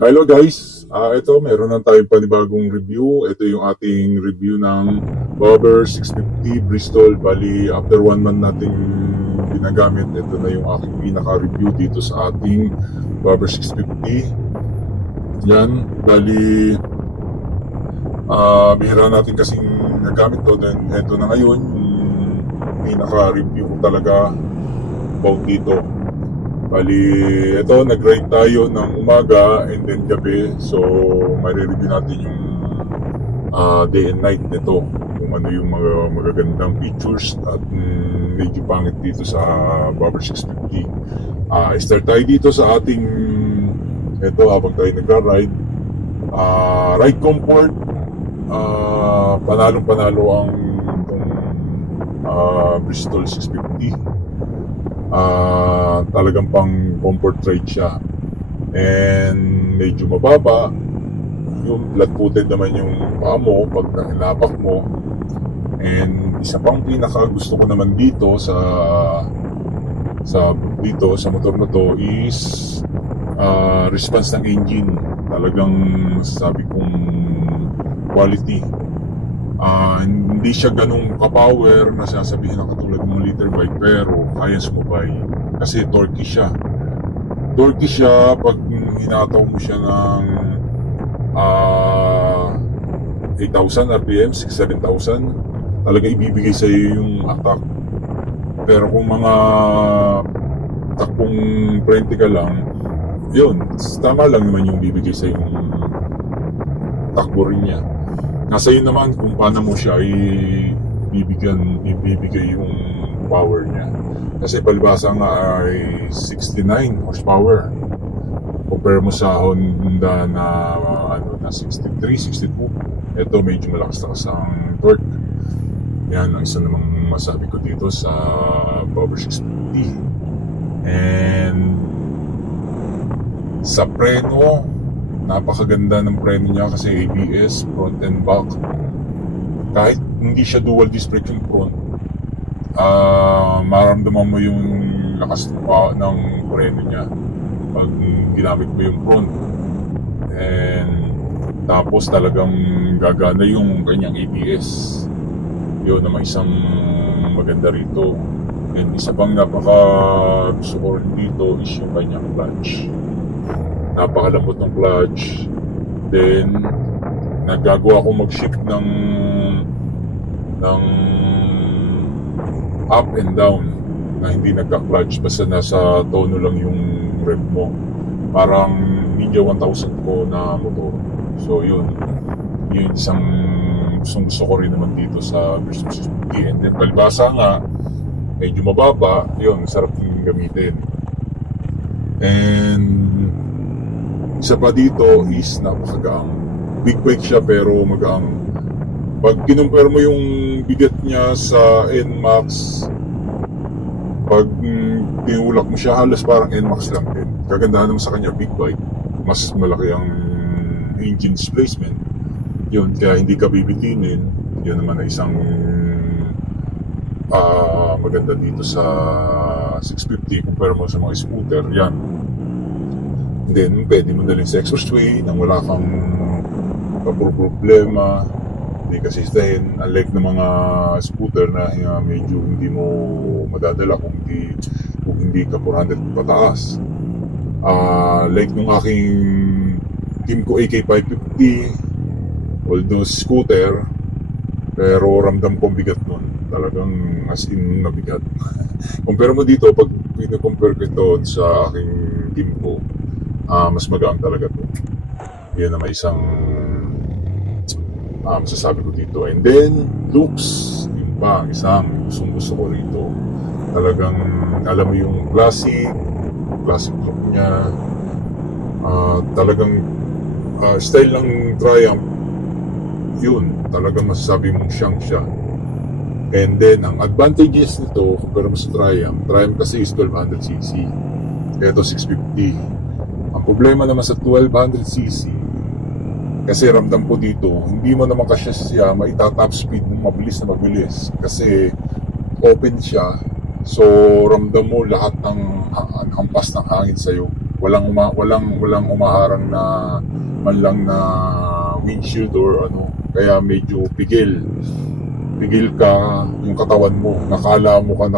Hello guys, ito meron na tayong panibagong review. Ito yung ating review ng Bobber 650 Bristol. Bali, after 1 month nating ginagamit, ito na yung aking pinaka-review dito sa ating Bobber 650. Yan, bali, bihira natin kasing nagamit to. Then ito na ngayon, pinaka-review ko talaga about dito. Bali, ito, nag-ride tayo ng umaga and then gabi. So, may-review natin yung day and night nito. Kung ano yung mga magagandang features at medyo pangit dito sa Bobber 650. Start tayo dito sa ating, ito, habang tayo nagra-ride. Ride comfort, panalong-panalo ang Bristol 650. Talagang pang comfort ride siya and medyo mababa, yung flat-footed naman yung paa mo pag nakilapak mo. And isa pang pinaka gusto ko naman dito sa motor na to is response ng engine. Talagang sabi kong quality. Hindi siya ganung ka-power na sasabihin na katulad ng liter bike, pero kaya sumabay kasi torquey siya. Torquey siya pag hinataw mo siya ng 8,000 RPM, 6,000-7,000, talaga ibibigay sa iyo yung attack. Pero kung mga takbong 20 ka lang, yun, tama lang naman yung bibigay sa yung takbo rin niya. Nasa yun naman kung paano mo siya ibibigay yung power niya. Kasi palibasa nga ay 69 horsepower. Compare mo sa Honda na 63, 62. Ito medyo malakas ang torque. Yan ang isa namang masabi ko dito sa Bobber 650. And sa preno, napakaganda ng preno niya kasi ABS, front and back. Kahit hindi siya dual disc brake yung front, maramdaman mo yung lakas ng preno niya pag ginamit mo yung front. And tapos talagang gagana yung kanyang ABS. Yun naman isang maganda rito. And isa pang napaka gusto ko rin dito is yung kanyang clutch. Napakalambot ng clutch. Then nagagawa ko mag-shift ng up and down na hindi nagka-clutch, basta nasa tono lang yung rev mo. Parang Ninja 1000 ko na motor. So yun isang gusto ko rin naman dito sa Bristol 650. And then palibasa nga medyo mababa, yun sarap yung gamitin. And isa pa dito is napakagaang. Big bike siya pero magaang. Pag kinumpare mo yung bigat niya sa NMAX, pag tinulak mo siya, halos parang NMAX lang din. Kagandahan naman sa kanya, big bike. Mas malaki ang engine displacement. Yun, kaya hindi ka bibitinin. Yun naman ay isang maganda dito sa 650 compare mo sa mga scooter. Yan. And then, pwede mo dalhin sa expressway nang wala kang problema. Hindi kasi stahin, unlike ng mga scooter na medyo hindi mo madadala kung hindi ka 400 pataas. Like nung aking Kymco AK550, although scooter, pero ramdam ko bigat nun. Talagang as in nabigat. Compare mo dito, pag pinacompare ko ito sa aking Kymco, mas magaan talaga to. Yan na may isang masasabi ko dito. And then looks, yun pa ang isang gusto ko rito. Talagang alam mo yung classic look niya. Talagang style ng Triumph, yun talagang masasabi mong siyang siya. And then ang advantages nito kumpara mo sa Triumph kasi is 1200cc, ito 650. Ang problema naman sa 1200cc, kasi ramdam ko dito, hindi mo naman kasi siya maita-top speed ng mabilis kasi open siya. So ramdam mo lahat ng hampas ng hangin sa'yo. walang umaharang na man lang na windshield or ano, kaya medyo pigil ka yung katawan mo, nakala mo ka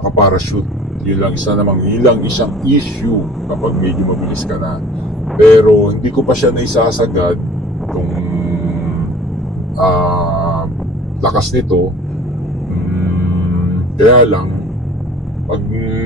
naka-parachute. Yun lang isang issue kapag medyo mabilis ka na. Pero hindi ko pa siya naisasagad kung lakas nito. Kaya lang pag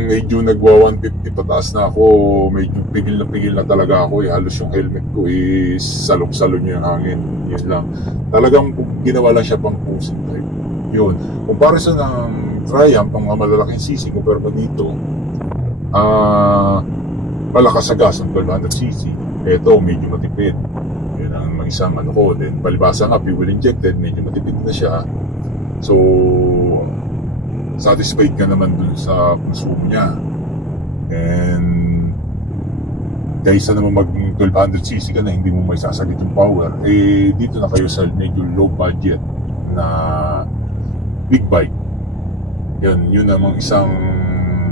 medyo nagwa 150 pataas na ako, medyo pigil na talaga ako. Halos yung helmet ko is salok-salo niya yung hangin. Yun lang. Talagang ginawa lang siya pang cruising type. Yun. Kumpara sa ng Triumph, ang malalaking cc, kumpara pa dito, malakas sa gas ang 1200cc. Ito, medyo matipid. Yun ang isang ano ko. Then, palibasa nga, fuel injected, medyo matipid na siya. So, satisfied ka naman dun sa consumo niya. And kaysa naman mag 1200cc ka na hindi mo may sasagit yung power, eh dito na kayo sa medyo low budget na big bike. Yun namang isang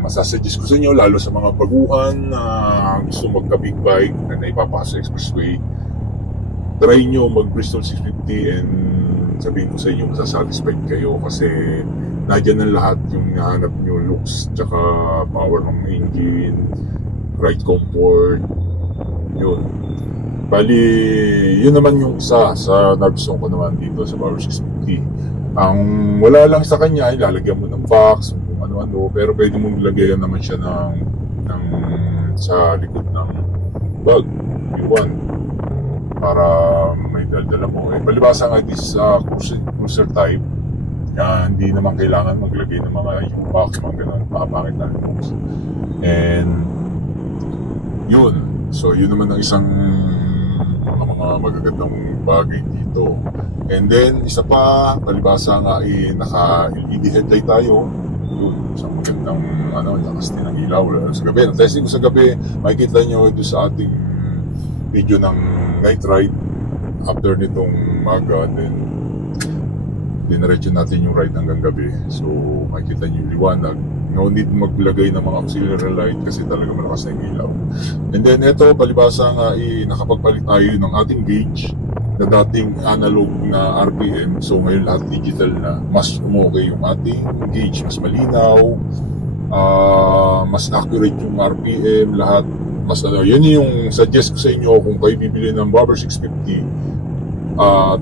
masasuggest ko sa inyo, lalo sa mga baguhan na gusto magka big bike na naipapasa sa expressway. Try nyo mag Bristol 650 and sabihin ko sa inyo masasatisfied kayo kasi nadyan ang lahat yung nahanap nyo, looks, tsaka power ng engine, ride comfort, yun. Bali, yun naman yung isa sa nagustuhan ko naman dito sa Power 650. Ang wala lang sa kanya, ilalagyan mo ng box, kung ano-ano, pero pwede mong lagyan naman siya ng sa likod ng bag, yung para may daldala mo. Palibasa nga this cruiser type, hindi naman kailangan maglagay ng mga yung box, mga ganun, makapangit na looks. And yun, so yun naman ang isang mga magagandang bagay dito. And then isa pa, palibasa nga naka-LED headlight tayo. Yun, isang magandang lakas din ng ilaw sa gabi. Testing ko sa gabi, makikita nyo doon sa ating video ng night ride after nitong maga. Then dinaretso natin yung ride hanggang gabi. So makikita nyo yung liwanag. No need maglagay ng mga auxiliary light kasi talaga malakas na yung ilaw. And then ito, palibasa nga nakapagpalit tayo ng ating gauge na dating analog na RPM. So ngayon lahat digital na. Mas umokay yung ating gauge, mas malinaw, mas accurate yung RPM, lahat. Yun yung suggest ko sa inyo kung kayo bibili ng Bobber 650.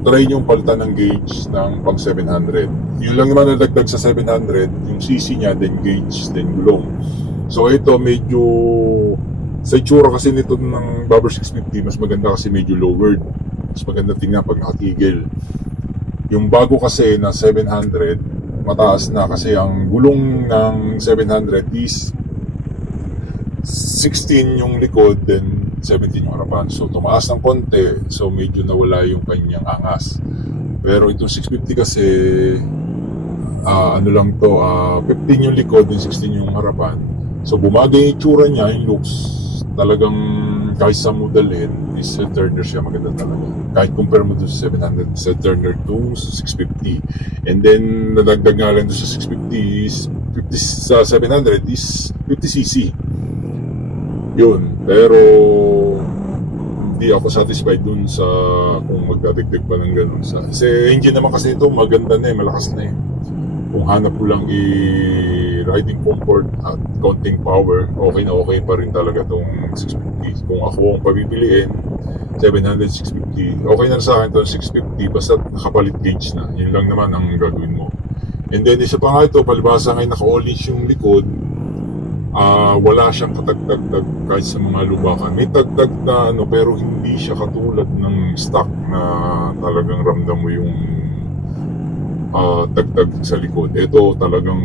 Try nyo palitan ng gauge ng pang 700. Yun lang naman nadagdag sa 700, yung CC nya, then gauge, then gulong. So ito medyo sa itsura kasi nito ng Bobber 650, mas maganda kasi medyo lowered. Mas maganda tingnan pag nakatigil. Yung bago kasi na 700, mataas na kasi ang gulong ng 700 is 16 yung likod, then 17 yung harapan. So tumaas ng konti, so medyo nawala yung kanyang angas. Pero itong 650 kasi lang to, 15 yung likod and 16 yung harapan. So bumagay yung itsura niya, yung looks talagang kahit sa mo dalhin is set turner siya, maganda talaga. Kahit compare mo to sa 700 set turner to 650. And then nadagdag nga lang to sa 650 is 50 sa 700 is 50cc. Yun, pero hindi ako satisfied dun sa kung magdadagdag pa ng ganun sa. Kasi engine naman kasi ito maganda na malakas na Kung hanap ko lang riding comfort at counting power, okay na okay pa rin talaga tong 650. Kung ako ang pabibiliin, 700, 650, okay na sa akin itong 650 basta nakapalit gauge na. Yun lang naman ang gagawin mo. And then isa pa nga ito, palibasa ngayon naka-all-inch yung likod. Wala siyang katagtagtag kahit sa mga lubakan. May tagtag na pero hindi siya katulad ng stock na talagang ramdam mo yung tagtag sa likod. Ito talagang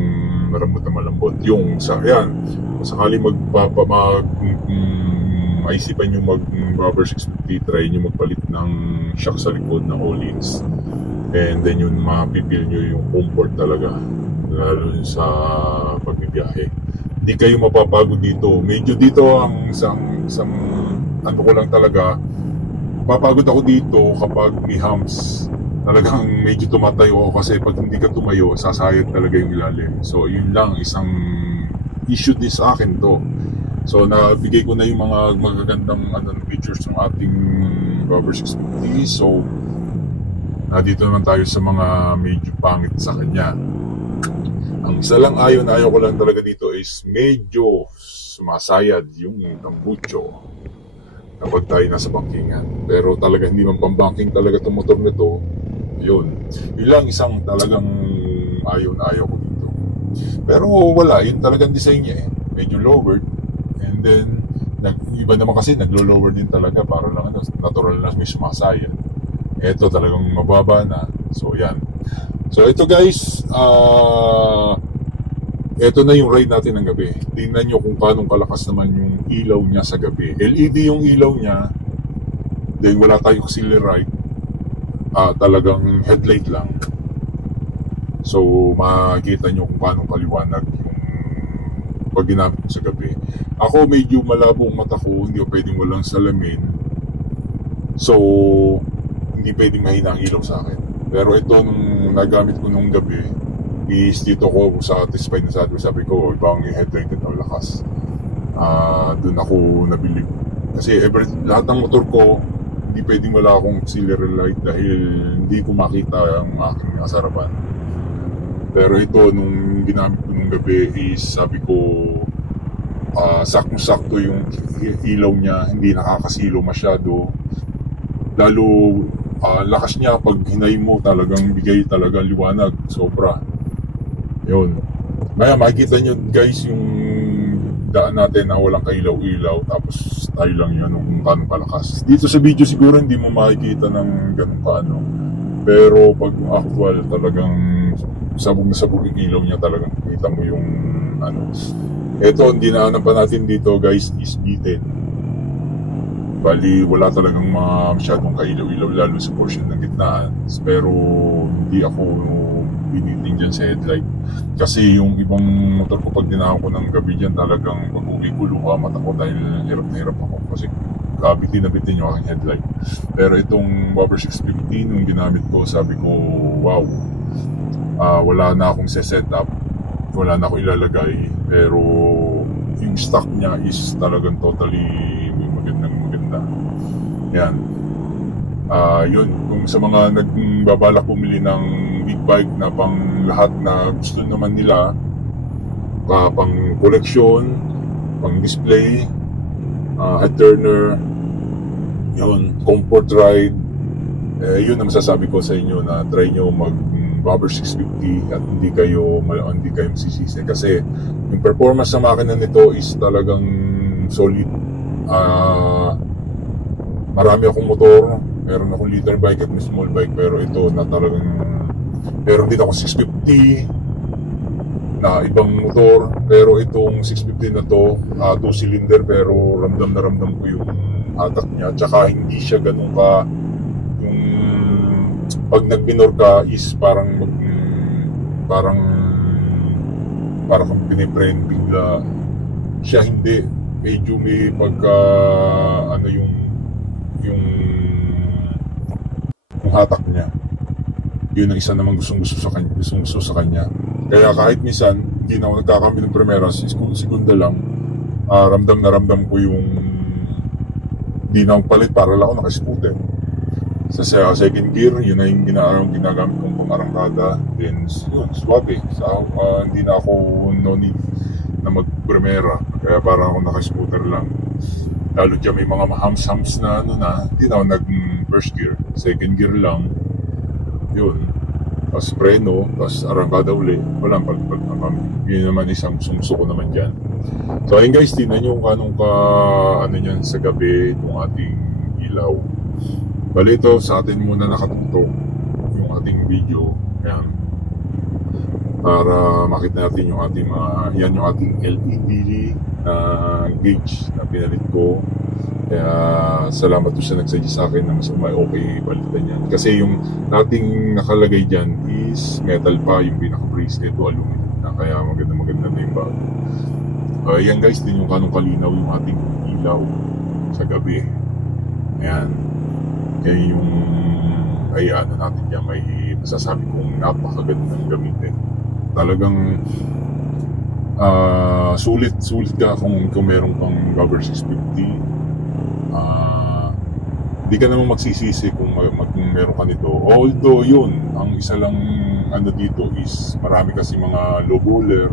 maramot na malambot. Yung sakali maisipan nyo mag-Bobber 650, try nyo magpalit ng shock sa likod na all-ins. And then yun, mapipil nyo yung comfort talaga, lalo sa pagbibiyahe. Hindi kayo mapapagod dito. Medyo dito ang isang ko lang talaga, papagod ako dito kapag may humps. Talagang medyo tumatayo ako kasi pag hindi ka tumayo, sasayad talaga yung ilalim. So yun lang, isang issue din sa akin to. So nabigay ko na yung mga magagandang pictures ng ating Bobber 650. So dito naman tayo sa mga medyo pangit sa kanya. Ang isa lang ayaw ko lang talaga dito is medyo sumasayad yung tambucho kapag tayo nasa bangkingan. Pero talaga hindi man pambangking talaga itong motor nito. Yun lang isang talagang ayaw ko dito. Pero wala, yun talagang design niya medyo lowered. And then iba naman kasi naglo-lower din talaga para lang natural na may sumasayad. Ito talagang mababa na. So yan. So ito guys, ito na yung ride natin ng gabi. Tingnan nyo kung paano kalakas naman yung ilaw niya sa gabi. LED yung ilaw niya. Then wala tayong auxiliary light. Talagang headlight lang. So makikita nyo kung paano kaliwanag yung pag ginamit ko sa gabi. Ako medyo malabo ang mata ko. Hindi ko pwedeng walang salamin. So hindi pwedeng mahina ang ilaw sa akin. Pero ito nung nagamit ko nung gabi is dito ko satisfied na sabi ko ibang headlight at ang lakas. Doon ako nabilib kasi lahat ng motor ko hindi pwedeng wala akong auxiliary light dahil hindi ko makita ang aking asarapan. Pero ito nung ginamit ko nung gabi is sabi ko saktong-sakto yung ilaw niya, hindi nakakasilo masyado, lalo lakas niya pag hinay mo talagang bigay talaga liwanag sobra. Yun. Maya makikita nyo guys yung daan natin na walang kailaw-ilaw tapos tayo lang yun kung paano kalakas. Dito sa video siguro hindi mo makikita ng ganun paano. Pero pag actual talagang sabog na sabog yung ilaw niya talagang kita mo yung Ito ang dinaanan pa natin dito guys is beaten. Bali wala talagang masyadong kailaw-ilaw lalo sa portion ng gitnaan. Pero hindi ako biniting dyan sa headlight. Kasi yung ibang motor ko pag dinaan ko ng gabi dyan talagang pag-uwi ko luha mata ko dahil hirap na hirap ako. Kasi bitin yung aking headlight. Pero itong Bobber 650 nung ginamit ko sabi ko wow. Wala na akong set up. Wala na akong ilalagay. Pero yung stock niya is talagang totally maganda. Yan. Yun. Kung sa mga nagbabalak bumili ng big bike na pang lahat na gusto naman nila, pang collection, pang display, head turner, yun, comfort ride, yun ang masasabi ko sa inyo na try nyo mag Bobber 650 at hindi kayo masisisi kasi yung performance ng makina nito is talagang solid. Marami akong motor, meron akong liter bike at may small bike, pero ito na talagang meron din ako 650 na ibang motor, pero itong 650 na to 2 cylinder pero ramdam na ramdam ko yung hatak niya, tsaka hindi siya ganun ka yung pag nag-minor ka is parang piniprend bigla siya, hindi medyo may pagka yung hatak niya. Yun ang isa namang gustong gusto sa kanya. Kaya kahit minsan hindi na ako nagkakambi ng primera, segunda lang, ramdam na ramdam ko yung hindi na akong palit para lang ako naka-scooter. Sa second gear, yun na yung ginagamit kong pang-arangkada. Then yun, swabe. Hindi na ako no need na mag-primera. Kaya parang ako naka-scooter lang. Lalo dyan may mga mahams-hams na hindi na ako nag-first gear. Second gear lang. Yun. Tapos preno, tapos arangkada uli. Walang palit-palit na kami. Yun naman isang sumusuko naman dyan. So ayun guys, tingnan nyo kung anong yan sa gabi itong ating ilaw. Bali ito sa atin muna nakatutok yung ating video. Ayan. Para makita natin yung ating yan yung ating LED na gauge na pinalit ko. Kaya salamat to sa nagsuggest sa akin na mas okay palitan yan. Kasi yung ating nakalagay dyan is metal pa, yung pinaka-bracelet o aluminum na. Kaya maganda na yung bago. Ayan guys, din yung kanong kalinaw yung ating ilaw sa gabi. Ayan. Kaya yung natin dyan, may masasabi kong napakagandang gamitin. Talagang sulit ka kung meron kang Gobber 650. Di ka naman magsisisi kung meron ka nito. Although yun, ang isa lang ano dito is marami kasi mga low baller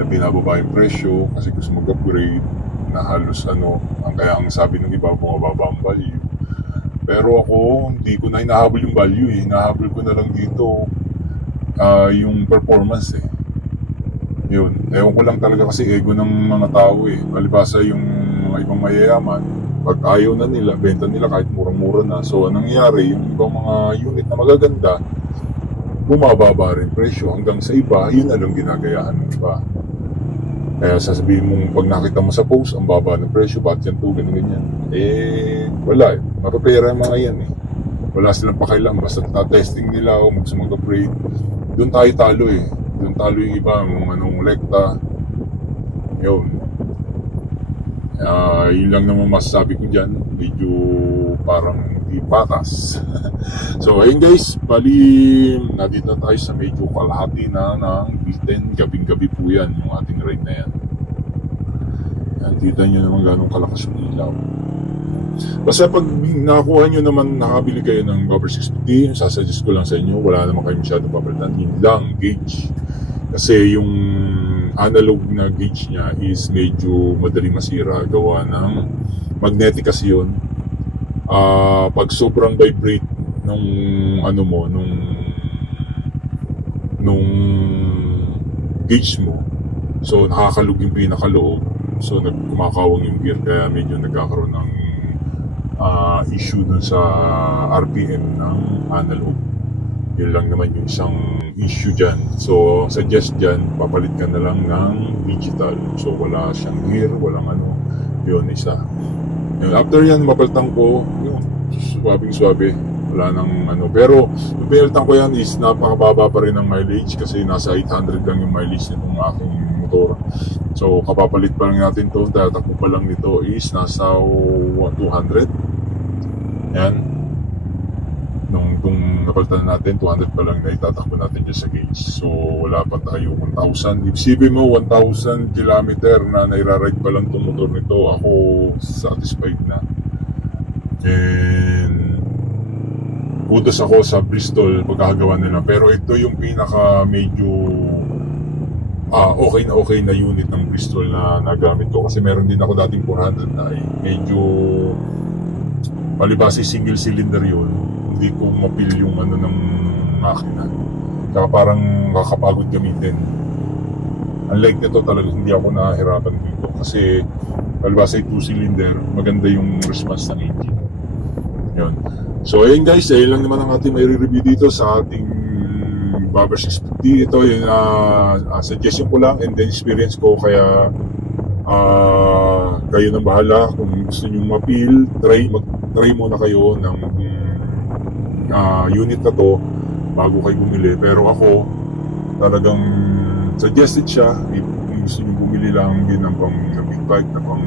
na binababa yung presyo kasi gusto mag-upgrade na halos kaya ang sabi ng iba bumababa ang value. Pero ako, hindi ko na hinahabol yung value hinahabol ko na lang dito yung performance Yun, ewan ko lang talaga kasi ego ng mga tao palibasa yung mga ibang mayayaman, pag ayaw na nila, benta nila kahit murang-mura na. So anong nangyari, yung ibang mga unit na magaganda, bumababa rin presyo hanggang sa iba, yun na lang ginagayahan ng iba. Kaya sasabihin mong pag nakita mo sa post, ang baba ng presyo, ba't yan to, ganyan. Wala mapapera yung mga yan Wala silang pakialam, basta testing nila o mag-upgrade. Doon tayo talo Doon talo yung iba, anong lekta. Yun. Yun lang naman masasabi ko dyan. Medyo parang di patas. So ayun guys, bali nandito tayo sa medyo kalahati na ng Bilten. Gabing-gabi po yan, yung ating ride na yan. Kita nyo naman ganong kalakas yung ilaw. Basta pag nakakuha nyo naman, nakabili kayo ng Gobber 650, sasuggest ko lang sa inyo, wala naman kayo masyadong papalitan. Yun lang, gauge. Kasi yung analog na gauge niya is medyo madaling masira. Gawa ng magnetic kasi yun. Pag sobrang vibrate nung gauge mo, so nakakalug yung pinakaloob. So kumakawang yung gear, kaya medyo nagkakaroon ng issue dun sa RPM ng analog. Yun lang naman yung isang issue dyan. So suggest dyan, papalit ka na lang ng digital. So wala siyang gear, walang yun isa. Yun, after yan, mapalitan ko, yun, swabing-swabe. Wala nang pero yung pinalitan ko yan is napakababa pa rin ng mileage kasi nasa 800 lang yung mileage nitong aking motor. So kapapalit pa lang natin to, tatakbo pa lang nito is nasa 200. Yan. Nung napalitan natin, 200 pa lang na itatakbo natin dyan sa gauge. So wala pa tayo 1,000. Isipin mo, 1,000 kilometer na nairaride pa lang itong motor nito. Ako satisfied na. And kudos ako sa Bristol pagkakagawa nila. Pero ito yung pinaka medyo okay na unit ng Bristol na nagamit ko. Kasi meron din ako dating 400 na medyo palibasi single cylinder yun. Hindi ko mapil yung ng makina. Kaya parang kakapagod gamitin. Unlike nito talaga hindi ako nahirapan dito. Kasi palibasi 2 cylinder, maganda yung response ng engine. Yun. So ayun guys, ayun lang naman ang ating may review dito sa ating Gobber 650. Ito yung suggestion ko lang and then experience ko, kaya kayo nang bahala kung gusto nyo mapil, try muna kayo ng unit na to bago kayo bumili. Pero ako talagang suggested siya kung gusto nyo bumili lang din ng pang big bike na pang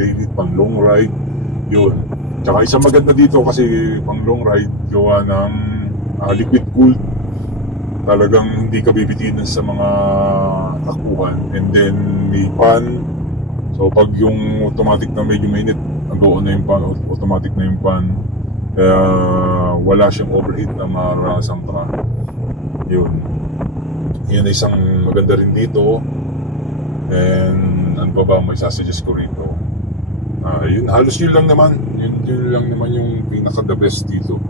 daily, pang long ride. Yun. Tsaka isang maganda dito kasi pang long ride, gawa ng liquid cooled. Talagang hindi ka bibitinan sa mga takbuhan. And then may fan. So pag yung automatic na medyo mainit, nag-on na yung fan, automatic na yung fan. Kaya wala siyang overheat na mararanasan ka. Yun. Yun ay isang maganda rin dito. And ano pa ba may sasuggest ko rito? Yun, halos yun lang naman. Yun lang naman yung pinaka the best dito.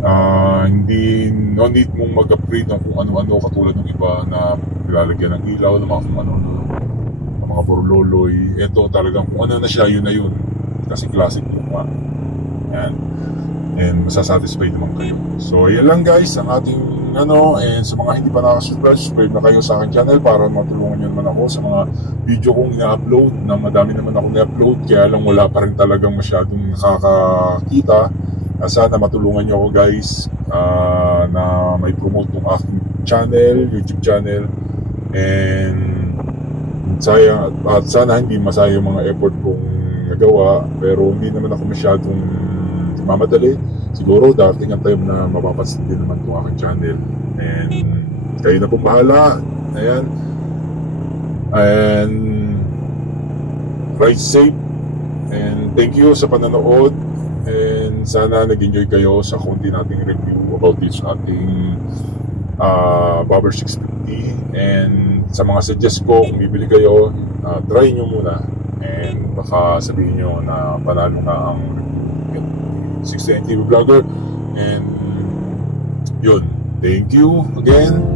No need mong mag-upgrade ng kung ano-ano katulad ng iba na lalagyan ng ilaw ng mga kung ano-ano, mga porloloy. Ito talagang kung ano na siya, yun na yun. Kasi classic yung yan. And masasatisfied naman kayo. So yan lang guys ang ating and sa mga hindi pa nakasubscribe, subscribe na kayo sa aking channel para matulungan nyo naman ako sa mga video kong ina-upload, na madami naman ako na-upload, kaya lang wala pa rin talagang masyadong nakakakita. Sana matulungan nyo ako guys na may promote ng aking channel, YouTube channel, and sana hindi masaya yung mga effort kong nagawa. Pero hindi naman ako masyadong mamadali. Siguro darating ang time na mapapansin din naman itong aking channel, and kayo na pong bahala. Ayan, And ride safe. And thank you sa panonood. And sana nag-enjoy kayo sa konti nating review about this ating Bobber 650. And sa mga suggest ko, kung bibili kayo, try nyo muna. And baka sabihin nyo na panalo na ang 69 TV Vlogger. And yun, thank you again.